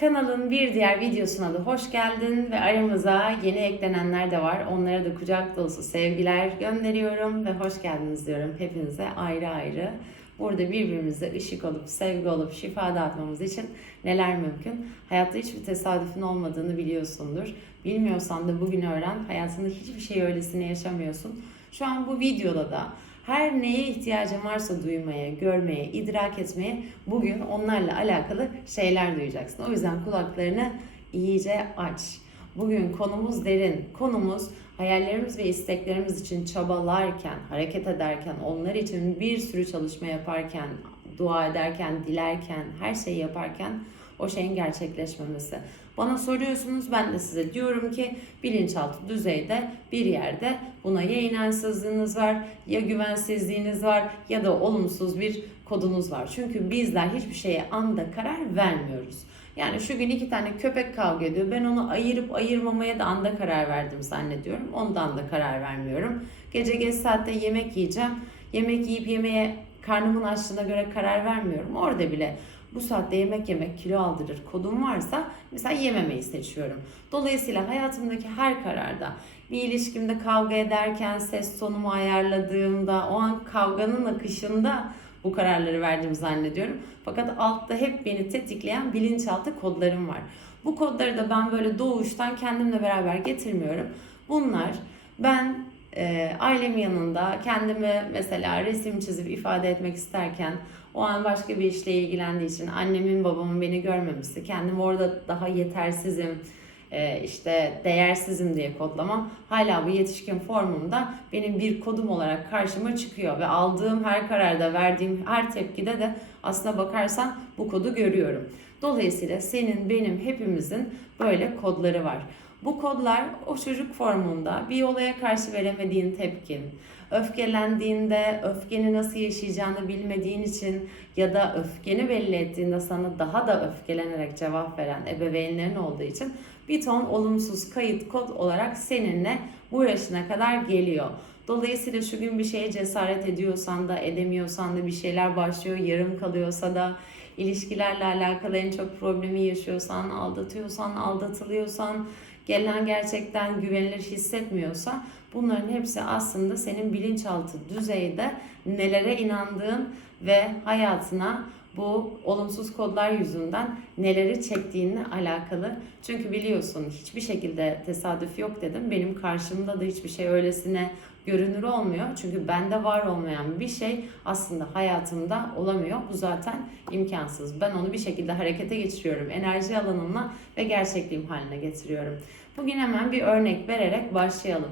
Kanalın bir diğer videosuna da hoş geldin ve aramıza yeni eklenenler de var. Onlara da kucak dolusu sevgiler gönderiyorum ve hoş geldiniz diyorum hepinize ayrı ayrı. Burada birbirimize ışık olup, sevgi olup, şifa dağıtmamız için neler mümkün? Hayatta hiçbir tesadüfün olmadığını biliyorsundur. Bilmiyorsan da bugün öğren. Hayatında hiçbir şey öylesine yaşamıyorsun. Şu an bu videoda da her neye ihtiyacın varsa duymaya, görmeye, idrak etmeye bugün onlarla alakalı şeyler duyacaksın. O yüzden kulaklarını iyice aç. Bugün konumuz derin. Konumuz hayallerimiz ve isteklerimiz için çabalarken, hareket ederken, onlar için bir sürü çalışma yaparken, dua ederken, dilerken, her şeyi yaparken o şeyin gerçekleşmemesi. Bana soruyorsunuz ben de size diyorum ki bilinçaltı düzeyde bir yerde buna ya inançsızlığınız var ya güvensizliğiniz var ya da olumsuz bir kodunuz var. Çünkü bizler hiçbir şeye anda karar vermiyoruz. Yani şu gün iki tane köpek kavga ediyor. Ben onu ayırıp ayırmamaya da anda karar verdim zannediyorum. Ondan da karar vermiyorum. Gece geç saatte yemek yiyeceğim. Yemek yiyip yemeye karnımın açlığına göre karar vermiyorum. Orada bile bu saatte yemek yemek kilo aldırır kodum varsa mesela yememeyi seçiyorum. Dolayısıyla hayatımdaki her kararda bir ilişkimde kavga ederken ses tonumu ayarladığımda o an kavganın akışında bu kararları verdiğimi zannediyorum. Fakat altta hep beni tetikleyen bilinçaltı kodlarım var. Bu kodları da ben böyle doğuştan kendimle beraber getirmiyorum. Bunlar ben e, ailemin yanında kendimi mesela resim çizip ifade etmek isterken o an başka bir işle ilgilendiği için annemin babamın beni görmemesi, kendimi orada daha yetersizim, e, işte değersizim diye kodlamam hala bu yetişkin formumda benim bir kodum olarak karşıma çıkıyor ve aldığım her kararda verdiğim her tepkide de aslına bakarsan bu kodu görüyorum. Dolayısıyla senin, benim, hepimizin böyle kodları var. Bu kodlar o çocuk formunda bir olaya karşı veremediğin tepkin, öfkelendiğinde öfkeni nasıl yaşayacağını bilmediğin için ya da öfkeni belli ettiğinde sana daha da öfkelenerek cevap veren ebeveynlerin olduğu için bir ton olumsuz kayıt kod olarak seninle bu yaşına kadar geliyor. Dolayısıyla şu gün bir şeye cesaret ediyorsan da edemiyorsan da bir şeyler başlıyor yarım kalıyorsa da ilişkilerle alakalı en çok problemi yaşıyorsan, aldatıyorsan, aldatılıyorsan, gelen gerçekten güvenilir hissetmiyorsa bunların hepsi aslında senin bilinçaltı düzeyde nelere inandığın ve hayatına bu olumsuz kodlar yüzünden neleri çektiğinle alakalı. Çünkü biliyorsun hiçbir şekilde tesadüf yok dedim. Benim karşımda da hiçbir şey öylesine görünür olmuyor. Çünkü bende var olmayan bir şey aslında hayatımda olamıyor. Bu zaten imkansız. Ben onu bir şekilde harekete geçiriyorum. Enerji alanımla ve gerçekliğim haline getiriyorum. Bugün hemen bir örnek vererek başlayalım.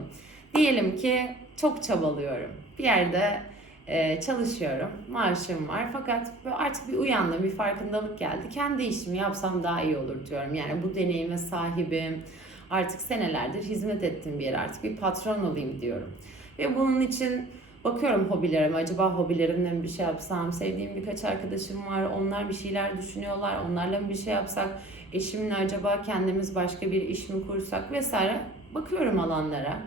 Diyelim ki çok çabalıyorum. Bir yerde e, çalışıyorum. Maaşım var. Fakat artık bir uyandım, bir farkındalık geldi. Kendi işimi yapsam daha iyi olur diyorum. Yani bu deneyime sahibim. Artık senelerdir hizmet ettiğim bir yere artık bir patron olayım diyorum. Ve bunun için bakıyorum hobilerime. Acaba hobilerimle mi bir şey yapsam? Sevdiğim birkaç arkadaşım var. Onlar bir şeyler düşünüyorlar. Onlarla mı bir şey yapsak? Eşimle acaba kendimiz başka bir iş mi kursak vesaire. Bakıyorum alanlara.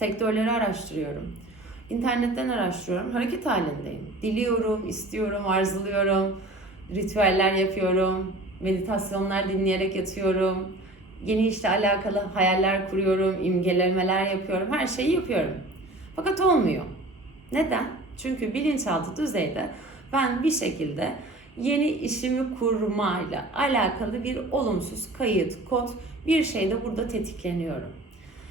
Sektörleri araştırıyorum. İnternetten araştırıyorum. Hareket halindeyim. Diliyorum, istiyorum, arzuluyorum. Ritüeller yapıyorum. Meditasyonlar dinleyerek yatıyorum. Yeni işle alakalı hayaller kuruyorum, imgelemeler yapıyorum. Her şeyi yapıyorum. Fakat olmuyor. Neden? Çünkü bilinçaltı düzeyde ben bir şekilde yeni işimi kurmayla alakalı bir olumsuz kayıt, kod bir şeyde burada tetikleniyorum.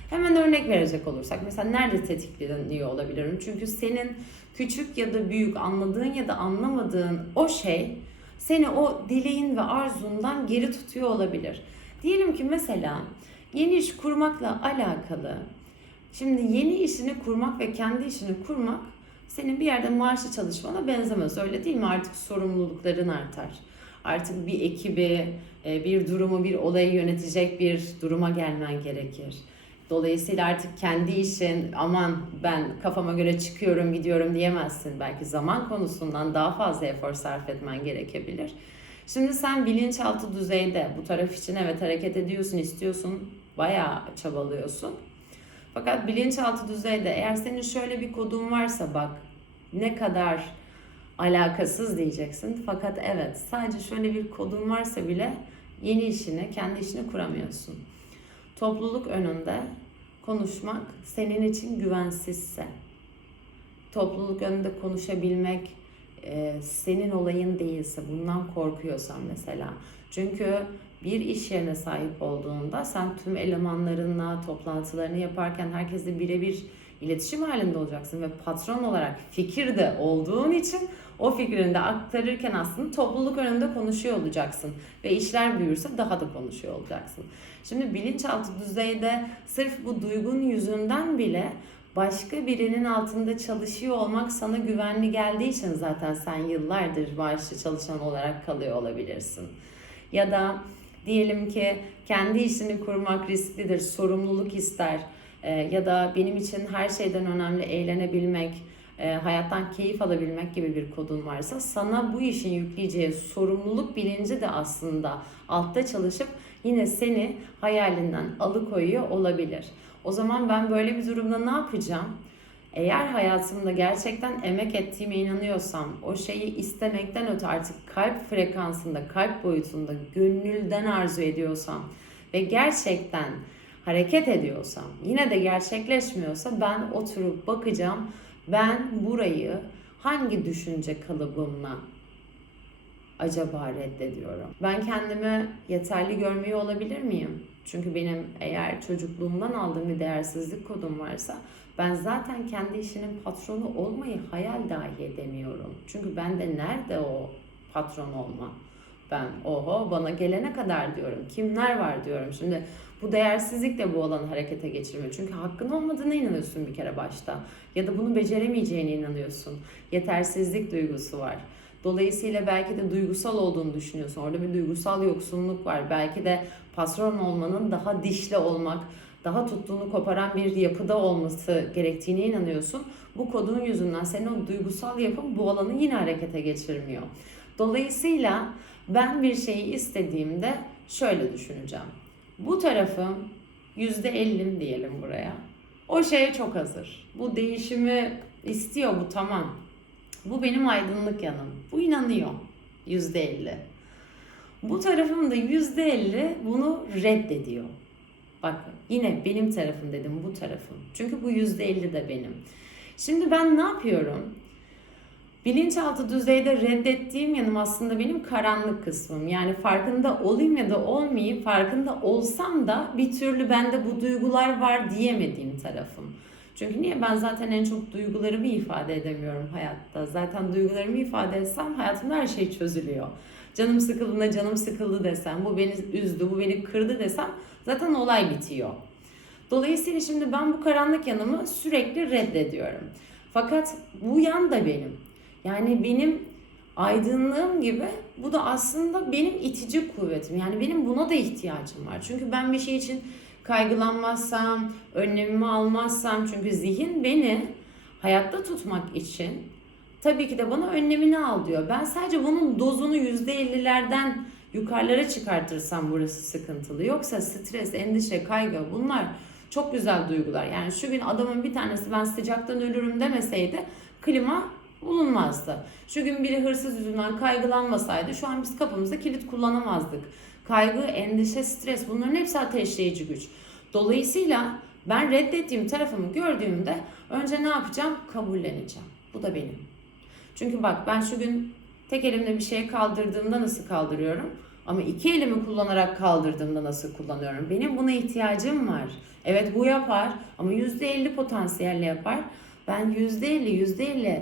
Hemen örnek verecek olursak mesela nerede tetikleniyor olabilirim? Çünkü senin küçük ya da büyük anladığın ya da anlamadığın o şey seni o dileğin ve arzundan geri tutuyor olabilir. Diyelim ki mesela yeni iş kurmakla alakalı şimdi yeni işini kurmak ve kendi işini kurmak senin bir yerde maaşlı çalışmana benzemez öyle değil mi? Artık sorumlulukların artar. Artık bir ekibi, e, bir durumu, bir olayı yönetecek bir duruma gelmen gerekir. Dolayısıyla artık kendi işin aman ben kafama göre çıkıyorum gidiyorum diyemezsin. Belki zaman konusundan daha fazla efor sarf etmen gerekebilir. Şimdi sen bilinçaltı düzeyde bu taraf için evet hareket ediyorsun, istiyorsun, bayağı çabalıyorsun. Fakat bilinçaltı düzeyde eğer senin şöyle bir kodun varsa bak ne kadar alakasız diyeceksin. Fakat evet sadece şöyle bir kodun varsa bile yeni işini, kendi işini kuramıyorsun. Topluluk önünde konuşmak senin için güvensizse, topluluk önünde konuşabilmek e, senin olayın değilse, bundan korkuyorsan mesela. Çünkü bir iş yerine sahip olduğunda sen tüm elemanlarınla toplantılarını yaparken herkesle birebir iletişim halinde olacaksın ve patron olarak fikir de olduğun için o fikrini de aktarırken aslında topluluk önünde konuşuyor olacaksın ve işler büyürse daha da konuşuyor olacaksın. Şimdi bilinçaltı düzeyde sırf bu duygun yüzünden bile başka birinin altında çalışıyor olmak sana güvenli geldiği için zaten sen yıllardır maaşlı çalışan olarak kalıyor olabilirsin. Ya da diyelim ki kendi işini kurmak risklidir, sorumluluk ister Ee, ya da benim için her şeyden önemli eğlenebilmek, e, hayattan keyif alabilmek gibi bir kodun varsa sana bu işin yükleyeceği sorumluluk bilinci de aslında altta çalışıp yine seni hayalinden alıkoyuyor olabilir. O zaman ben böyle bir durumda ne yapacağım? Eğer hayatımda gerçekten emek ettiğime inanıyorsam, o şeyi istemekten öte artık kalp frekansında, kalp boyutunda, gönülden arzu ediyorsam ve gerçekten hareket ediyorsam, yine de gerçekleşmiyorsa ben oturup bakacağım. Ben burayı hangi düşünce kalıbımla acaba reddediyorum? Ben kendimi yeterli görmüyor olabilir miyim? Çünkü benim eğer çocukluğumdan aldığım bir değersizlik kodum varsa ben zaten kendi işinin patronu olmayı hayal dahi edemiyorum. Çünkü bende nerede o patron olma? Ben oho bana gelene kadar diyorum. Kimler var diyorum. Şimdi bu değersizlik de bu alanı harekete geçirmiyor. Çünkü hakkın olmadığına inanıyorsun bir kere başta. Ya da bunu beceremeyeceğine inanıyorsun. Yetersizlik duygusu var. Dolayısıyla belki de duygusal olduğunu düşünüyorsun. Orada bir duygusal yoksunluk var. Belki de patron olmanın daha dişli olmak, daha tuttuğunu koparan bir yapıda olması gerektiğine inanıyorsun. Bu kodun yüzünden senin o duygusal yapın bu alanı yine harekete geçirmiyor. Dolayısıyla ben bir şeyi istediğimde şöyle düşüneceğim. Bu tarafım %50'm diyelim buraya. O şeye çok hazır. Bu değişimi istiyor bu tamam. Bu benim aydınlık yanım. Bu inanıyor. %50. Bu tarafım da %50 bunu reddediyor. Bakın yine benim tarafım dedim bu tarafım. Çünkü bu %50 de benim. Şimdi ben ne yapıyorum? Bilinçaltı düzeyde reddettiğim yanım aslında benim karanlık kısmım. Yani farkında olayım ya da olmayayım, farkında olsam da bir türlü bende bu duygular var diyemediğim tarafım. Çünkü niye? Ben zaten en çok duygularımı ifade edemiyorum hayatta. Zaten duygularımı ifade etsem hayatımda her şey çözülüyor. Canım sıkıldığında canım sıkıldı desem, bu beni üzdü, bu beni kırdı desem zaten olay bitiyor. Dolayısıyla şimdi ben bu karanlık yanımı sürekli reddediyorum. Fakat bu yan da benim. Yani benim aydınlığım gibi bu da aslında benim itici kuvvetim. Yani benim buna da ihtiyacım var. Çünkü ben bir şey için kaygılanmazsam, önlemimi almazsam çünkü zihin beni hayatta tutmak için tabii ki de bana önlemini al diyor. Ben sadece bunun dozunu %50'lerden yukarılara çıkartırsam burası sıkıntılı. Yoksa stres, endişe, kaygı bunlar çok güzel duygular. Yani şu gün adamın bir tanesi ben sıcaktan ölürüm demeseydi klima bulunmazdı. Şu gün biri hırsız yüzünden kaygılanmasaydı şu an biz kapımızda kilit kullanamazdık. Kaygı, endişe, stres bunların hepsi ateşleyici güç. Dolayısıyla ben reddettiğim tarafımı gördüğümde önce ne yapacağım? Kabulleneceğim. Bu da benim. Çünkü bak ben şu gün tek elimle bir şey kaldırdığımda nasıl kaldırıyorum? Ama iki elimi kullanarak kaldırdığımda nasıl kullanıyorum? Benim buna ihtiyacım var. Evet bu yapar ama %50 potansiyelle yapar. Ben %50, %50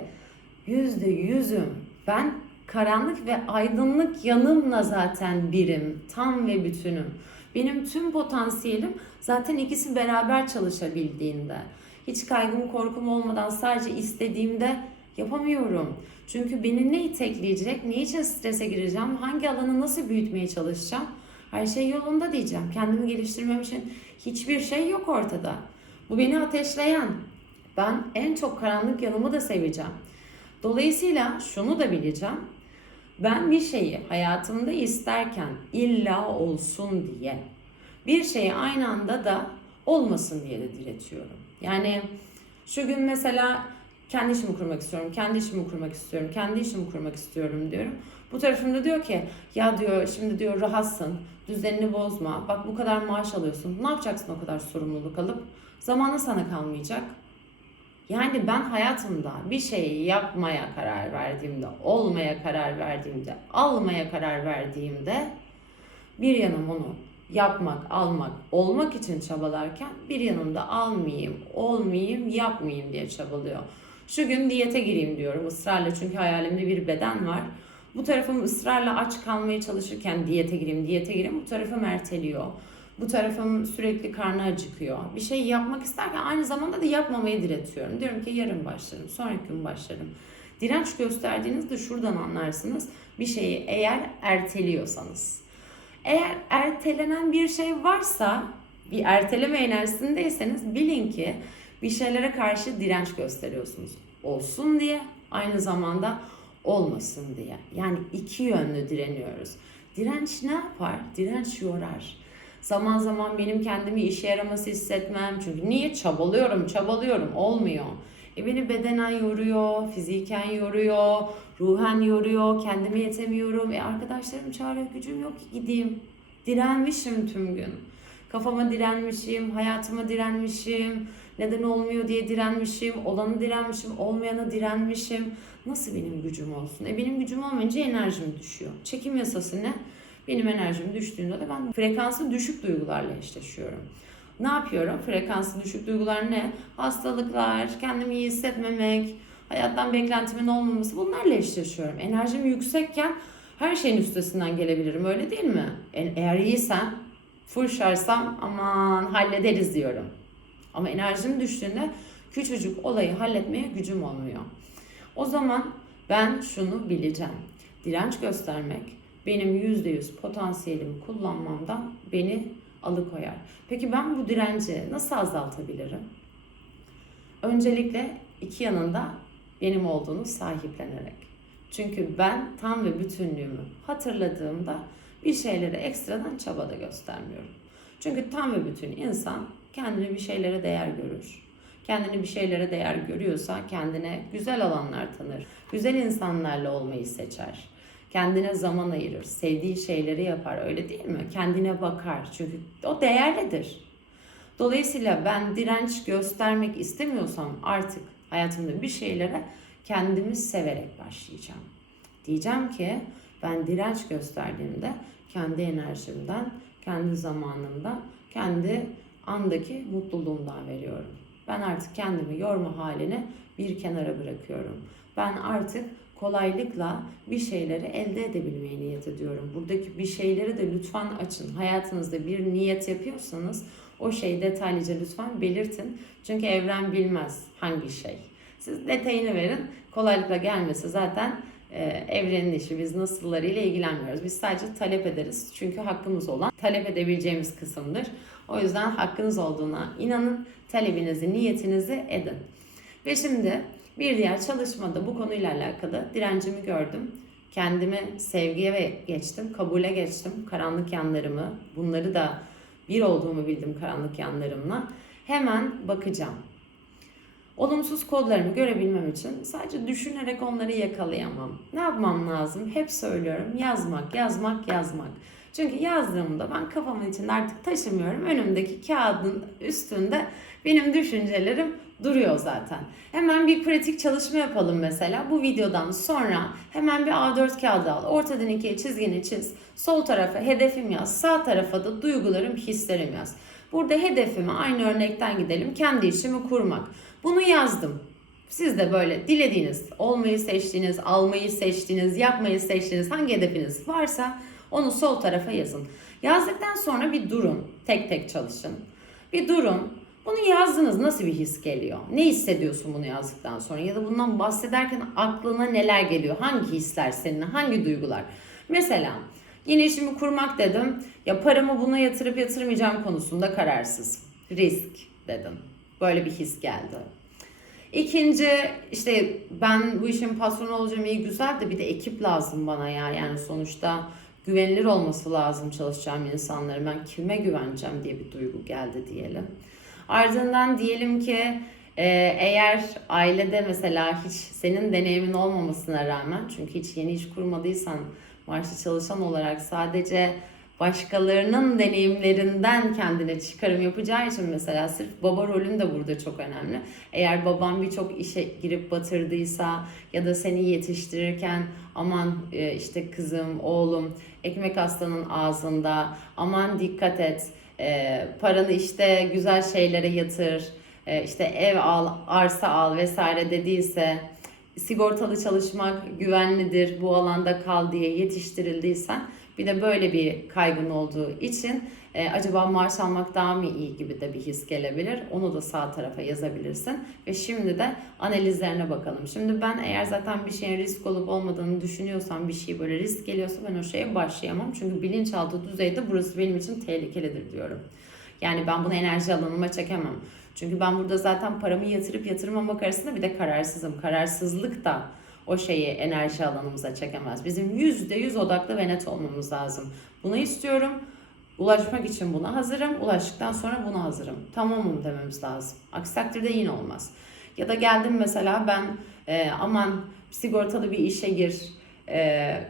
yüzde yüzüm. Ben karanlık ve aydınlık yanımla zaten birim, tam ve bütünüm. Benim tüm potansiyelim zaten ikisi beraber çalışabildiğinde. Hiç kaygım, korkum olmadan sadece istediğimde yapamıyorum. Çünkü beni ne itekleyecek, ne için strese gireceğim, hangi alanı nasıl büyütmeye çalışacağım? Her şey yolunda diyeceğim. Kendimi geliştirmem için hiçbir şey yok ortada. Bu beni ateşleyen. Ben en çok karanlık yanımı da seveceğim. Dolayısıyla şunu da bileceğim. Ben bir şeyi hayatımda isterken illa olsun diye bir şeyi aynı anda da olmasın diye de diretiyorum. Yani şu gün mesela kendi işimi kurmak istiyorum, kendi işimi kurmak istiyorum, kendi işimi kurmak istiyorum diyorum. Bu tarafımda diyor ki ya diyor şimdi diyor rahatsın, düzenini bozma, bak bu kadar maaş alıyorsun, ne yapacaksın o kadar sorumluluk alıp? Zamanı sana kalmayacak. Yani ben hayatımda bir şeyi yapmaya karar verdiğimde, olmaya karar verdiğimde, almaya karar verdiğimde bir yanım onu yapmak, almak, olmak için çabalarken bir yanımda almayayım, olmayayım, yapmayayım diye çabalıyor. Şu gün diyete gireyim diyorum ısrarla çünkü hayalimde bir beden var. Bu tarafım ısrarla aç kalmaya çalışırken diyete gireyim, diyete gireyim. Bu tarafım erteliyor. Bu tarafım sürekli karnı acıkıyor. Bir şey yapmak isterken aynı zamanda da yapmamayı diretiyorum. Diyorum ki yarın başlarım, sonraki gün başlarım. Direnç gösterdiğinizde şuradan anlarsınız. Bir şeyi eğer erteliyorsanız. Eğer ertelenen bir şey varsa, bir erteleme enerjisindeyseniz bilin ki bir şeylere karşı direnç gösteriyorsunuz. Olsun diye, aynı zamanda olmasın diye. Yani iki yönlü direniyoruz. Direnç ne yapar? Direnç yorar. Zaman zaman benim kendimi işe yaraması hissetmem. Çünkü niye? Çabalıyorum, çabalıyorum. Olmuyor. E beni bedenen yoruyor, fiziken yoruyor, ruhen yoruyor, kendime yetemiyorum. E arkadaşlarım çağırıyor, gücüm yok ki gideyim. Direnmişim tüm gün. Kafama direnmişim, hayatıma direnmişim, neden olmuyor diye direnmişim, olanı direnmişim, olmayana direnmişim. Nasıl benim gücüm olsun? E benim gücüm olmayınca enerjim düşüyor. Çekim yasası ne? Benim enerjim düştüğünde de ben frekansı düşük duygularla eşleşiyorum. Ne yapıyorum? Frekansı düşük duygular ne? Hastalıklar, kendimi iyi hissetmemek, hayattan beklentimin olmaması bunlarla eşleşiyorum. Enerjim yüksekken her şeyin üstesinden gelebilirim öyle değil mi? E- Eğer iyiysem, full şarjsam aman hallederiz diyorum. Ama enerjim düştüğünde küçücük olayı halletmeye gücüm olmuyor. O zaman ben şunu bileceğim. Direnç göstermek benim %100 potansiyelimi kullanmamdan beni alıkoyar. Peki ben bu direnci nasıl azaltabilirim? Öncelikle iki yanında benim olduğunu sahiplenerek. Çünkü ben tam ve bütünlüğümü hatırladığımda bir şeylere ekstradan çaba da göstermiyorum. Çünkü tam ve bütün insan kendini bir şeylere değer görür. Kendini bir şeylere değer görüyorsa kendine güzel alanlar tanır. Güzel insanlarla olmayı seçer. Kendine zaman ayırır. Sevdiği şeyleri yapar öyle değil mi? Kendine bakar. Çünkü o değerlidir. Dolayısıyla ben direnç göstermek istemiyorsam artık hayatımda bir şeylere kendimi severek başlayacağım. Diyeceğim ki ben direnç gösterdiğimde kendi enerjimden, kendi zamanımdan, kendi andaki mutluluğumdan veriyorum. Ben artık kendimi yorma halini bir kenara bırakıyorum. Ben artık kolaylıkla bir şeyleri elde edebilmeye niyet ediyorum. Buradaki bir şeyleri de lütfen açın. Hayatınızda bir niyet yapıyorsanız o şeyi detaylıca lütfen belirtin. Çünkü evren bilmez hangi şey. Siz detayını verin. Kolaylıkla gelmesi zaten e, evrenin işi. Biz nasıllarıyla ilgilenmiyoruz. Biz sadece talep ederiz. Çünkü hakkımız olan talep edebileceğimiz kısımdır. O yüzden hakkınız olduğuna inanın. Talebinizi, niyetinizi edin. Ve şimdi bir diğer çalışmada bu konuyla alakalı direncimi gördüm. Kendimi sevgiye ve geçtim, kabule geçtim. Karanlık yanlarımı, bunları da bir olduğumu bildim karanlık yanlarımla. Hemen bakacağım. Olumsuz kodlarımı görebilmem için sadece düşünerek onları yakalayamam. Ne yapmam lazım? Hep söylüyorum. Yazmak, yazmak, yazmak. Çünkü yazdığımda ben kafamın içinde artık taşımıyorum. Önümdeki kağıdın üstünde benim düşüncelerim duruyor zaten. Hemen bir pratik çalışma yapalım mesela. Bu videodan sonra hemen bir A4 kağıdı al. Ortadan ikiye çizgini çiz. Sol tarafa hedefim yaz. Sağ tarafa da duygularım, hislerim yaz. Burada hedefime aynı örnekten gidelim. Kendi işimi kurmak. Bunu yazdım. Siz de böyle dilediğiniz, olmayı seçtiğiniz, almayı seçtiğiniz, yapmayı seçtiğiniz hangi hedefiniz varsa onu sol tarafa yazın. Yazdıktan sonra bir durun. Tek tek çalışın. Bir durun. Bunu yazdınız nasıl bir his geliyor? Ne hissediyorsun bunu yazdıktan sonra? Ya da bundan bahsederken aklına neler geliyor? Hangi hisler senin? Hangi duygular? Mesela yine işimi kurmak dedim. Ya paramı buna yatırıp yatırmayacağım konusunda kararsız. Risk dedim. Böyle bir his geldi. İkinci işte ben bu işin patronu olacağım iyi güzel de bir de ekip lazım bana ya. Yani sonuçta güvenilir olması lazım çalışacağım insanların. Ben kime güveneceğim diye bir duygu geldi diyelim. Ardından diyelim ki Ee, eğer ailede mesela hiç senin deneyimin olmamasına rağmen çünkü hiç yeni iş kurmadıysan maaşlı çalışan olarak sadece başkalarının deneyimlerinden kendine çıkarım yapacağı için mesela sırf baba rolün de burada çok önemli. Eğer baban birçok işe girip batırdıysa ya da seni yetiştirirken aman e, işte kızım, oğlum ekmek aslanın ağzında aman dikkat et e, paranı işte güzel şeylere yatır e, işte ev al, arsa al vesaire dediyse sigortalı çalışmak güvenlidir bu alanda kal diye yetiştirildiysen bir de böyle bir kaygın olduğu için e, acaba maaş almak daha mı iyi gibi de bir his gelebilir. Onu da sağ tarafa yazabilirsin. Ve şimdi de analizlerine bakalım. Şimdi ben eğer zaten bir şeyin risk olup olmadığını düşünüyorsam bir şey böyle risk geliyorsa ben o şeye başlayamam. Çünkü bilinçaltı düzeyde burası benim için tehlikelidir diyorum. Yani ben bunu enerji alanıma çekemem. Çünkü ben burada zaten paramı yatırıp yatırmamak arasında bir de kararsızım. Kararsızlık da o şeyi enerji alanımıza çekemez. Bizim yüzde yüz odaklı ve net olmamız lazım. Bunu istiyorum. Ulaşmak için buna hazırım. Ulaştıktan sonra buna hazırım. Tamamım dememiz lazım. Aksi takdirde yine olmaz. Ya da geldim mesela ben e, aman sigortalı bir işe gir, e,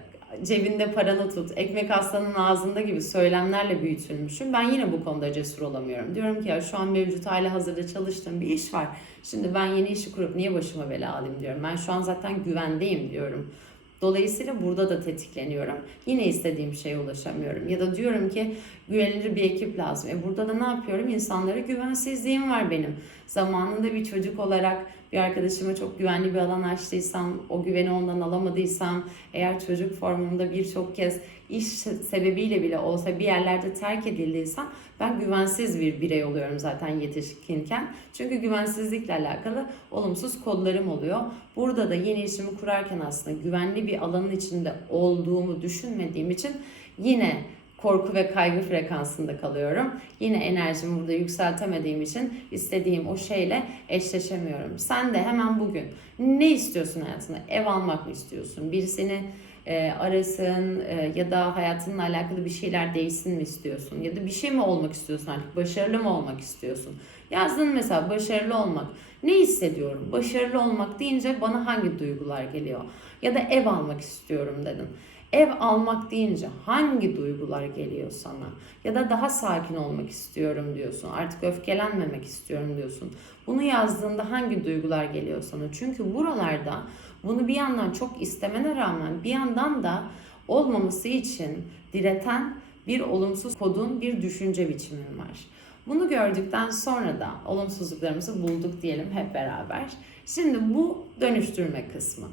cebinde paranı tut, ekmek aslanın ağzında gibi söylemlerle büyütülmüşüm. Ben yine bu konuda cesur olamıyorum. Diyorum ki ya şu an mevcut hali hazırda çalıştığım bir iş var. Şimdi ben yeni işi kurup niye başıma bela alayım diyorum. Ben şu an zaten güvendeyim diyorum. Dolayısıyla burada da tetikleniyorum. Yine istediğim şeye ulaşamıyorum. Ya da diyorum ki güvenilir bir ekip lazım. E burada da ne yapıyorum? İnsanlara güvensizliğim var benim. Zamanında bir çocuk olarak bir arkadaşıma çok güvenli bir alan açtıysam, o güveni ondan alamadıysam, eğer çocuk formunda birçok kez iş sebebiyle bile olsa bir yerlerde terk edildiysem ben güvensiz bir birey oluyorum zaten yetişkinken. Çünkü güvensizlikle alakalı olumsuz kodlarım oluyor. Burada da yeni işimi kurarken aslında güvenli bir alanın içinde olduğumu düşünmediğim için yine korku ve kaygı frekansında kalıyorum. Yine enerjimi burada yükseltemediğim için istediğim o şeyle eşleşemiyorum. Sen de hemen bugün ne istiyorsun hayatında? Ev almak mı istiyorsun? Birisini e, arasın e, ya da hayatınla alakalı bir şeyler değişsin mi istiyorsun? Ya da bir şey mi olmak istiyorsun artık? Başarılı mı olmak istiyorsun? Yazdın mesela başarılı olmak. Ne hissediyorum? Başarılı olmak deyince bana hangi duygular geliyor? Ya da ev almak istiyorum dedim. Ev almak deyince hangi duygular geliyor sana? Ya da daha sakin olmak istiyorum diyorsun. Artık öfkelenmemek istiyorum diyorsun. Bunu yazdığında hangi duygular geliyor sana? Çünkü buralarda bunu bir yandan çok istemene rağmen bir yandan da olmaması için direten bir olumsuz kodun bir düşünce biçimin var. Bunu gördükten sonra da olumsuzluklarımızı bulduk diyelim hep beraber. Şimdi bu dönüştürme kısmı.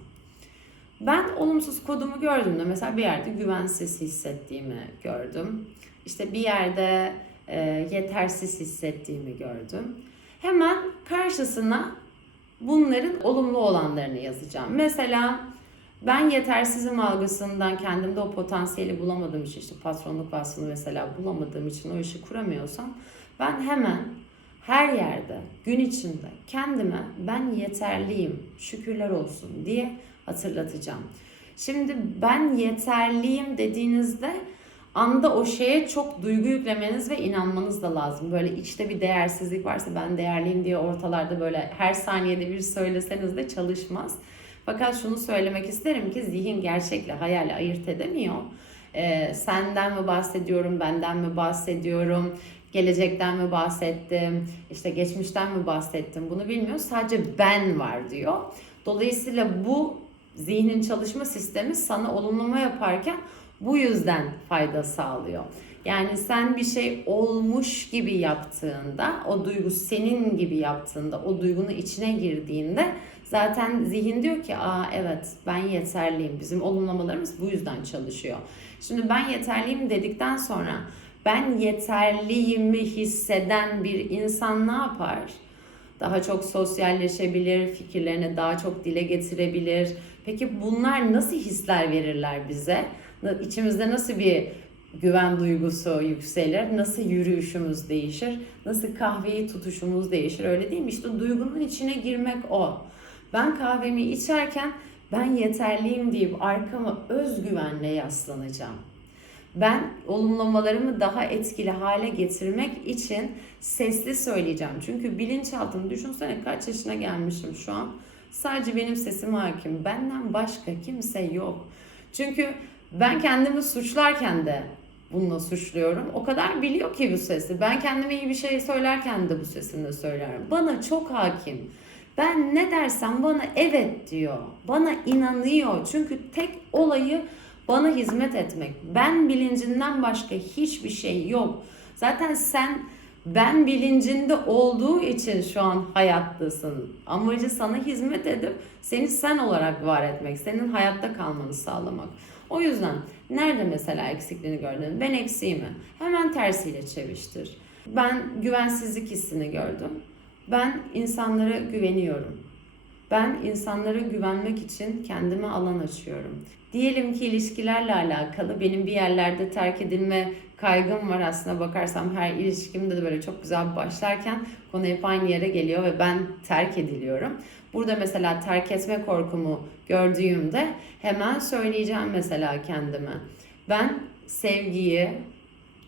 Ben olumsuz kodumu gördüğümde mesela bir yerde güvensiz hissettiğimi gördüm. İşte bir yerde e, yetersiz hissettiğimi gördüm. Hemen karşısına bunların olumlu olanlarını yazacağım. Mesela ben yetersizim algısından kendimde o potansiyeli bulamadığım için işte patronluk vasfını mesela bulamadığım için o işi kuramıyorsam ben hemen her yerde gün içinde kendime ben yeterliyim şükürler olsun diye hatırlatacağım. Şimdi ben yeterliyim dediğinizde anda o şeye çok duygu yüklemeniz ve inanmanız da lazım. Böyle içte bir değersizlik varsa ben değerliyim diye ortalarda böyle her saniyede bir söyleseniz de çalışmaz. Fakat şunu söylemek isterim ki zihin gerçekle hayali ayırt edemiyor. Ee, senden mi bahsediyorum, benden mi bahsediyorum, gelecekten mi bahsettim, işte geçmişten mi bahsettim bunu bilmiyor. Sadece ben var diyor. Dolayısıyla bu zihnin çalışma sistemi sana olumlama yaparken bu yüzden fayda sağlıyor. Yani sen bir şey olmuş gibi yaptığında, o duygu senin gibi yaptığında, o duygunun içine girdiğinde zaten zihin diyor ki aa evet ben yeterliyim. Bizim olumlamalarımız bu yüzden çalışıyor. Şimdi ben yeterliyim dedikten sonra ben yeterliyimi hisseden bir insan ne yapar? Daha çok sosyalleşebilir, fikirlerini daha çok dile getirebilir. Peki bunlar nasıl hisler verirler bize? İçimizde nasıl bir güven duygusu yükselir? Nasıl yürüyüşümüz değişir? Nasıl kahveyi tutuşumuz değişir? Öyle değil mi? İşte duygunun içine girmek o. Ben kahvemi içerken ben yeterliyim deyip arkama özgüvenle yaslanacağım. Ben olumlamalarımı daha etkili hale getirmek için sesli söyleyeceğim. Çünkü bilinçaltım düşünsene kaç yaşına gelmişim şu an. Sadece benim sesim hakim. Benden başka kimse yok. Çünkü ben kendimi suçlarken de bununla suçluyorum. O kadar biliyor ki bu sesi. Ben kendime iyi bir şey söylerken de bu sesimle söylerim. Bana çok hakim. Ben ne dersem bana evet diyor. Bana inanıyor. Çünkü tek olayı bana hizmet etmek. Ben bilincinden başka hiçbir şey yok. Zaten sen ben bilincinde olduğu için şu an hayattasın. Amacı sana hizmet edip seni sen olarak var etmek, senin hayatta kalmanı sağlamak. O yüzden nerede mesela eksikliğini gördün? Ben eksiğimi. Hemen tersiyle çeviştir. Ben güvensizlik hissini gördüm. Ben insanlara güveniyorum. Ben insanlara güvenmek için kendime alan açıyorum. Diyelim ki ilişkilerle alakalı benim bir yerlerde terk edilme kaygım var aslında bakarsam her ilişkimde de böyle çok güzel başlarken konu hep aynı yere geliyor ve ben terk ediliyorum. Burada mesela terk etme korkumu gördüğümde hemen söyleyeceğim mesela kendime. Ben sevgiyi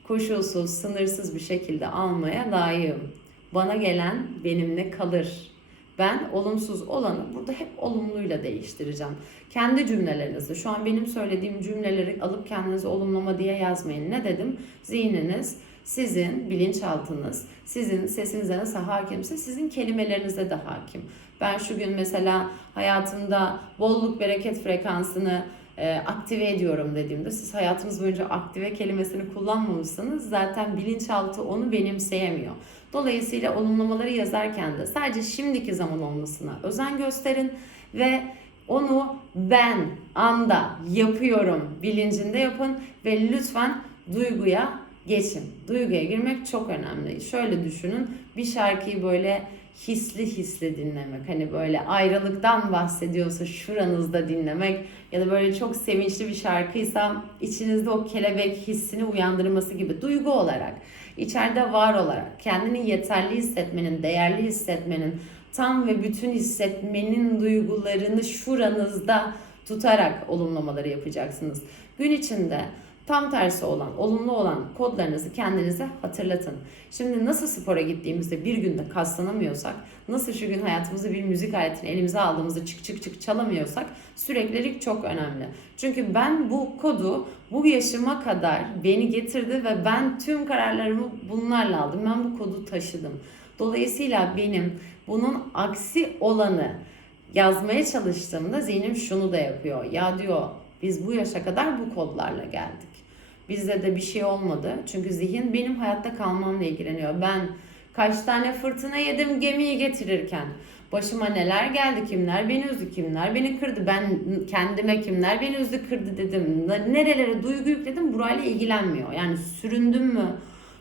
koşulsuz, sınırsız bir şekilde almaya layığım. Bana gelen benimle kalır. Ben olumsuz olanı burada hep olumluyla değiştireceğim. Kendi cümlelerinizi, şu an benim söylediğim cümleleri alıp kendinize olumlama diye yazmayın. Ne dedim? Zihniniz, sizin bilinçaltınız, sizin sesinize nasıl hakimse sizin kelimelerinize de hakim. Ben şu gün mesela hayatımda bolluk bereket frekansını e, aktive ediyorum dediğimde siz hayatınız boyunca aktive kelimesini kullanmamışsınız zaten bilinçaltı onu benimseyemiyor. Dolayısıyla olumlamaları yazarken de sadece şimdiki zaman olmasına özen gösterin ve onu ben anda yapıyorum bilincinde yapın ve lütfen duyguya geçin. Duyguya girmek çok önemli. Şöyle düşünün bir şarkıyı böyle hisli hisli dinlemek. Hani böyle ayrılıktan bahsediyorsa şuranızda dinlemek ya da böyle çok sevinçli bir şarkıysa içinizde o kelebek hissini uyandırması gibi duygu olarak, içeride var olarak, kendini yeterli hissetmenin, değerli hissetmenin, tam ve bütün hissetmenin duygularını şuranızda tutarak olumlamaları yapacaksınız. Gün içinde tam tersi olan, olumlu olan kodlarınızı kendinize hatırlatın. Şimdi nasıl spora gittiğimizde bir günde kaslanamıyorsak, nasıl şu gün hayatımızda bir müzik aletini elimize aldığımızda çık çık çık çalamıyorsak süreklilik çok önemli. Çünkü ben bu kodu bu yaşıma kadar beni getirdi ve ben tüm kararlarımı bunlarla aldım. Ben bu kodu taşıdım. Dolayısıyla benim bunun aksi olanı yazmaya çalıştığımda zihnim şunu da yapıyor. Ya diyor biz bu yaşa kadar bu kodlarla geldik. Bizde de bir şey olmadı. Çünkü zihin benim hayatta kalmamla ilgileniyor. Ben kaç tane fırtına yedim gemiyi getirirken. Başıma neler geldi, kimler beni üzdü, kimler beni kırdı, ben kendime kimler beni üzdü, kırdı dedim. Nerelere duygu yükledim burayla ilgilenmiyor. Yani süründüm mü,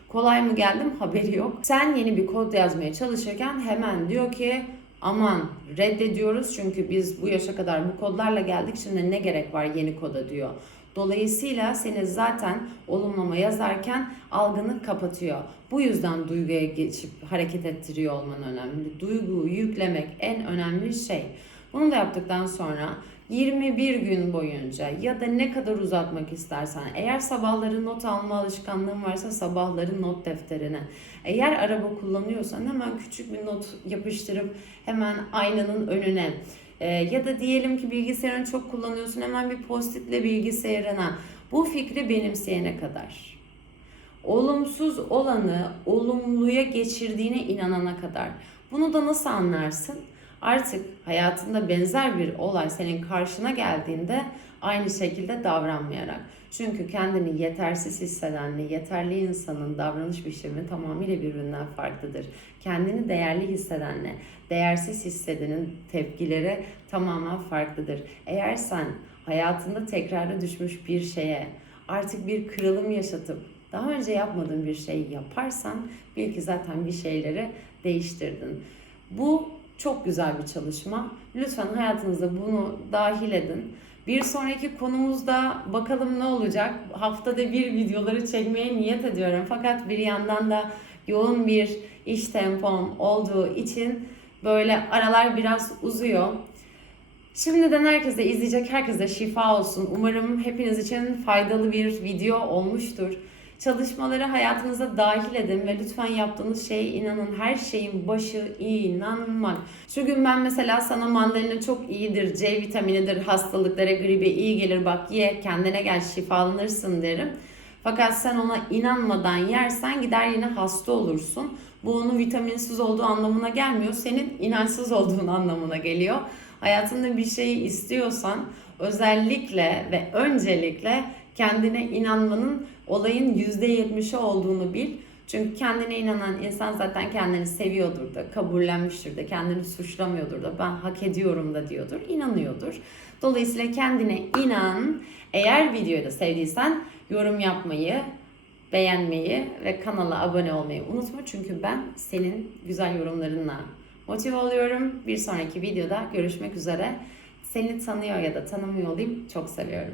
kolay mı geldim haberi yok. Sen yeni bir kod yazmaya çalışırken hemen diyor ki aman reddediyoruz çünkü biz bu yaşa kadar bu kodlarla geldik şimdi ne gerek var yeni koda diyor. Dolayısıyla seni zaten olumlama yazarken algını kapatıyor. Bu yüzden duyguya geçip hareket ettiriyor olman önemli. Duyguyu yüklemek en önemli şey. Bunu da yaptıktan sonra 21 gün boyunca ya da ne kadar uzatmak istersen eğer sabahları not alma alışkanlığın varsa sabahları not defterine. Eğer araba kullanıyorsan hemen küçük bir not yapıştırıp hemen aynanın önüne. E, ya da diyelim ki bilgisayarını çok kullanıyorsun hemen bir postitle bilgisayarına. Bu fikri benimseyene kadar. Olumsuz olanı olumluya geçirdiğine inanana kadar. Bunu da nasıl anlarsın? Artık hayatında benzer bir olay senin karşına geldiğinde aynı şekilde davranmayarak. Çünkü kendini yetersiz hissedenle yeterli insanın davranış biçimi tamamıyla birbirinden farklıdır. Kendini değerli hissedenle değersiz hissedenin tepkileri tamamen farklıdır. Eğer sen hayatında tekrara düşmüş bir şeye artık bir kırılım yaşatıp daha önce yapmadığın bir şey yaparsan bil ki zaten bir şeyleri değiştirdin. Bu çok güzel bir çalışma. Lütfen hayatınıza bunu dahil edin. Bir sonraki konumuzda bakalım ne olacak. Haftada bir videoları çekmeye niyet ediyorum. Fakat bir yandan da yoğun bir iş tempom olduğu için böyle aralar biraz uzuyor. Şimdiden herkese izleyecek herkese şifa olsun. Umarım hepiniz için faydalı bir video olmuştur. Çalışmaları hayatınıza dahil edin ve lütfen yaptığınız şeye inanın. Her şeyin başı inanmak. Şu gün ben mesela sana mandalina çok iyidir, C vitaminidir, hastalıklara, gribe iyi gelir bak ye, kendine gel şifalanırsın derim. Fakat sen ona inanmadan yersen gider yine hasta olursun. Bu onun vitaminsiz olduğu anlamına gelmiyor. Senin inançsız olduğun anlamına geliyor. Hayatında bir şeyi istiyorsan özellikle ve öncelikle kendine inanmanın olayın %70'i olduğunu bil. Çünkü kendine inanan insan zaten kendini seviyordur da, kabullenmiştir de, kendini suçlamıyordur da, ben hak ediyorum da diyordur, inanıyordur. Dolayısıyla kendine inan. Eğer videoyu da sevdiysen yorum yapmayı, beğenmeyi ve kanala abone olmayı unutma. Çünkü ben senin güzel yorumlarınla motive oluyorum. Bir sonraki videoda görüşmek üzere. Seni tanıyor ya da tanımıyor olayım. Çok seviyorum.